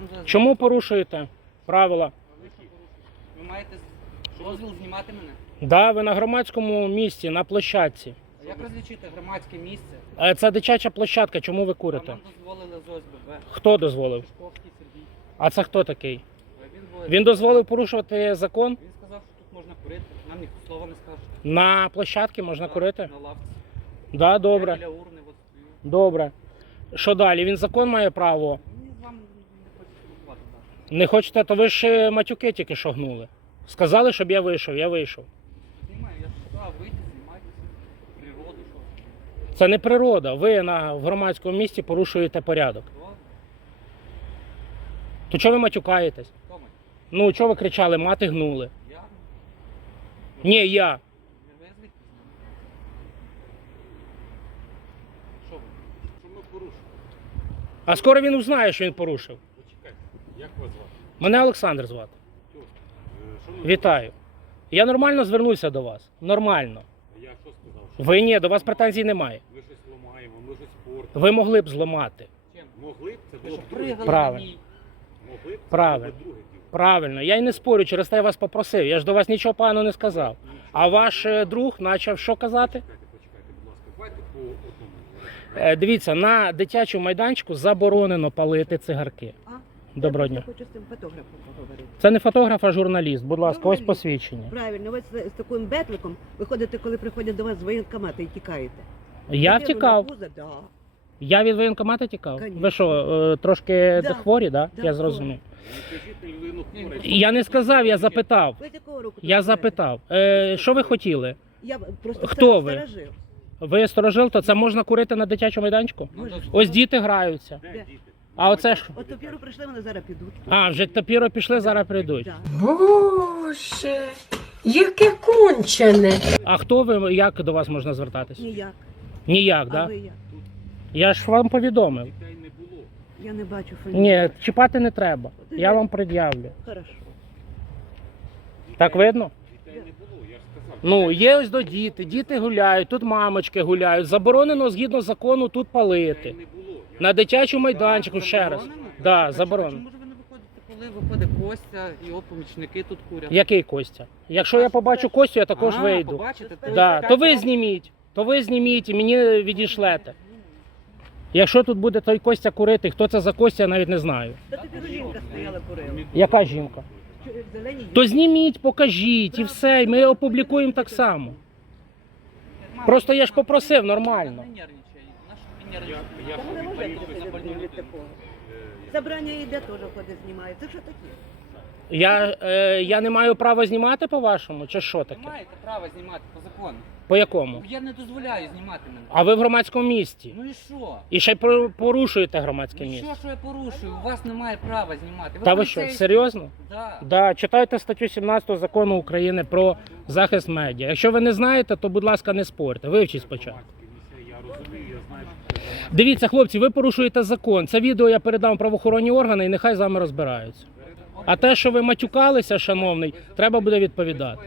Вам Чому порушуєте правила? ви маєте дозвіл знімати мене? Да, ви на громадському місці, на площадці. А Як розлічити громадське місце? Е, Це дитяча площадка, чому ви курите? нам дозволили з ОСББ. Хто дозволив? Шковський Сергій. А це хто такий? А Він, був- Він дозволив порушувати закон? він сказав, що тут можна курити. Нам ніхто слова не скаже. На площадці можна Так, курити? На лавці. Да, Я біля урни от стою. Добре. Що далі? Він закон має право. Мені з вами не хочу спілкувати. так. Не хочете, то ви ж е, матюки тільки що гнули. Сказали, щоб я вийшов, я вийшов. Знімаю, я ж вийти, знімайтеся. Природу, що. Це не природа. Ви на в громадському місці порушуєте порядок. То чого ви матюкаєтесь? Хто ми? Ну, чого ви кричали, мати гнули? Я? Ні, я. Ви звідки? Що ви? Що ми порушили? А скоро він узнає, що він порушив. Як вас звати? Мене Олександр звати. Е, Вітаю. Я нормально звернувся до вас. Нормально. Я що сказав? Що Ви ні, до вас претензій немає. ми щось ламаємо, ми щось спортимо. Ви могли б зламати. Могли б, це було б друге. Правильно. Могли б, це Правильно. було б друге діло. Правильно, я й не спорю, через те я вас попросив. Я ж до вас нічого поганого не сказав. А ваш е, друг почав що казати? Почекайте, почекайте, будь ласка, давайте по одному. Е, Дивіться, на дитячому майданчику заборонено палити цигарки. Доброго Я дня. Хочу з цим фотографом поговорити. Це не фотограф, а журналіст. Будь ласка, ось Журналіст. посвідчення. Правильно, ви з, таким бетликом виходите, коли приходять до вас з воєнкомату і тікаєте. Я Таке втікав. пузо, Да. Я від воєнкомату тікав. Конечно. Ви що, е, трошки Да. хворі, да? Да, Я зрозумів. Хворе. Я не сказав, я запитав. Ви з якого року? Я запитав. Е, що ви хотіли? Я просто Хто ви? сторожив. Ви сторожил, то це можна курити на дитячому майданчику? Ну, Ось діти граються. Де? А оце ж. От тепер прийшли, вони зараз підуть. А, вже тепіро пішли, зараз прийдуть. Боже, яке кончене. А хто ви, як до вас можна звертатись? Ніяк. Ніяк, А да? ви як? Я ж вам повідомив. Я не бачу фамілії. Ні, чіпати не треба. Я вам пред'явлю. Хорошо. Так видно? Ну, є ось до діти, діти гуляють, тут мамочки гуляють. Заборонено згідно закону тут палити. Не було. На дитячому майданчику ще раз. Да, заборонено. Чому ж ви не виходите, коли виходить Костя, його помічники тут курять? Який Костя? Якщо я побачу Костю, я також А, вийду. Побачите, то Да, ви то ви зніміть, то ви зніміть і мені відійшлете. Якщо тут буде той Костя курити, хто це за Костя, я навіть не знаю. Та тепер жінка стояла курила. Яка жінка? Чу- Зелені То зніміть, покажіть і все, і ми опублікуємо так само. Просто я ж попросив нормально. Не. Я, що бути заборонено. від такого. е, Забрання йде, теж ходить, знімає. Це що таке? Я, е, я не маю права знімати по-вашому, чи що Ви таке? маєте право знімати по закону. По якому? Я не дозволяю знімати мене. А ви в громадському місті. Ну і що? І ще й про- порушуєте громадське Ну місце. що, що я порушую? У вас немає права знімати. Та ви що, серйозно? Да. Да, читайте статтю 17 закону України про захист медіа. Якщо ви не знаєте, то будь ласка, не спорте. Вивчіть спочатку. Я розумію, я знаю, що. Дивіться, хлопці, ви порушуєте закон. Це відео я передам правоохоронні органи і нехай з вами розбираються. А те, що ви матюкалися, шановний, треба буде відповідати.